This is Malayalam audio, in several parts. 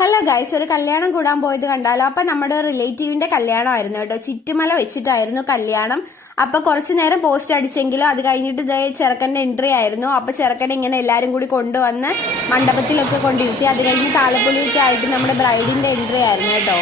ഹലോ ഗൈസ് ഒരു കല്യാണം കൂടാൻ പോയത് കണ്ടാലോ? അപ്പൊ നമ്മുടെ റിലേറ്റീവിന്റെ കല്യാണമായിരുന്നു കേട്ടോ. ചുറ്റുമല വെച്ചിട്ടായിരുന്നു കല്യാണം. അപ്പൊ കുറച്ചു നേരം പോസ്റ്റ് അടിച്ചെങ്കിലും അത് കഴിഞ്ഞിട്ട് ഇതേ ചെറുക്കന്റെ എൻട്രി ആയിരുന്നു. അപ്പൊ ചെറുക്കനെ ഇങ്ങനെ എല്ലാരും കൂടി കൊണ്ടുവന്ന് മണ്ഡപത്തിലൊക്കെ കൊണ്ടിരുത്തി അത് കഴിഞ്ഞ് താലപ്പൊലിയൊക്കെ ആയിട്ട് നമ്മുടെ ബ്രൈഡിന്റെ എൻട്രി ആയിരുന്നു കേട്ടോ.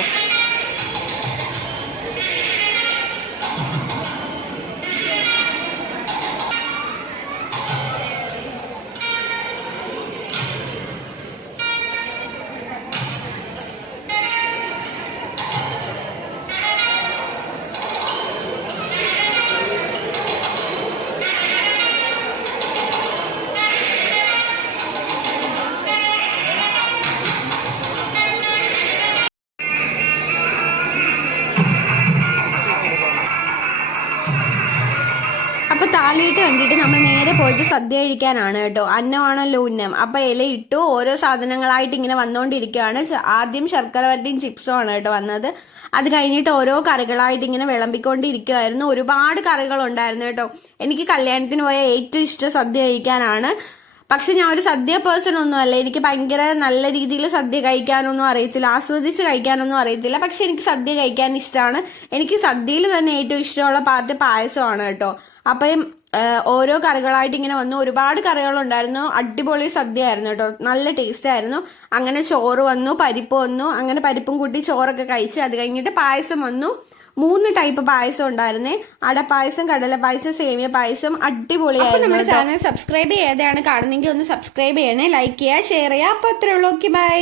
അപ്പൊ താലിയിട്ട് കണ്ടിട്ട് നമ്മൾ നേരെ പോയിട്ട് സദ്യ കഴിക്കാനാണ് കേട്ടോ. അന്നമാണല്ലോ ഉന്നം. അപ്പൊ ഇല ഇട്ടു ഓരോ സാധനങ്ങളായിട്ട് ഇങ്ങനെ വന്നുകൊണ്ടിരിക്കുകയാണ് ആദ്യം ശർക്കര വരട്ടിയും ചിപ്സും ആണ് കേട്ടോ വന്നത്. അത് കഴിഞ്ഞിട്ട് ഓരോ കറികളായിട്ട് ഇങ്ങനെ വിളമ്പിക്കൊണ്ടിരിക്കുമായിരുന്നു ഒരുപാട് കറികളുണ്ടായിരുന്നു കേട്ടോ. എനിക്ക് കല്യാണത്തിന് പോയ ഏറ്റവും ഇഷ്ടം സദ്യ കഴിക്കാനാണ്. പക്ഷെ ഞാൻ ഒരു സദ്യ പേഴ്സൺ ഒന്നും അല്ല. എനിക്ക് ഭയങ്കര നല്ല രീതിയിൽ സദ്യ കഴിക്കാനൊന്നും അറിയത്തില്ല. ആസ്വദിച്ച് കഴിക്കാനൊന്നും അറിയത്തില്ല. പക്ഷെ എനിക്ക് സദ്യ കഴിക്കാൻ ഇഷ്ടമാണ് എനിക്ക് സദ്യയിൽ തന്നെ ഏറ്റവും ഇഷ്ടമുള്ള പാർട്ട് പായസമാണ് കേട്ടോ. അപ്പം ഓരോ കറികളായിട്ട് ഇങ്ങനെ വന്നു. ഒരുപാട് കറികളുണ്ടായിരുന്നു. അടിപൊളി സദ്യ ആയിരുന്നു കേട്ടോ. നല്ല ടേസ്റ്റ് ആയിരുന്നു. അങ്ങനെ ചോറ് വന്നു പരിപ്പ് വന്നു. അങ്ങനെ പരിപ്പും കൂട്ടി ചോറൊക്കെ കഴിച്ച് അത് കഴിഞ്ഞിട്ട് പായസം വന്നു. മൂന്ന് ടൈപ്പ് പായസം ഉണ്ടായിരുന്നേ. അടപ്പായസം കടല പായസം സേമിയ പായസം അടിപൊളിയായിരുന്നു നമ്മുടെ ചാനൽ സബ്സ്ക്രൈബ് ചെയ്യാതെയാണ് കാണുന്നെങ്കിൽ ഒന്ന് സബ്സ്ക്രൈബ് ചെയ്യണേ ലൈക്ക് ചെയ്യുക ഷെയർ ചെയ്യുക. അപ്പൊ അത്രേ ഉള്ളൂ. Okay bye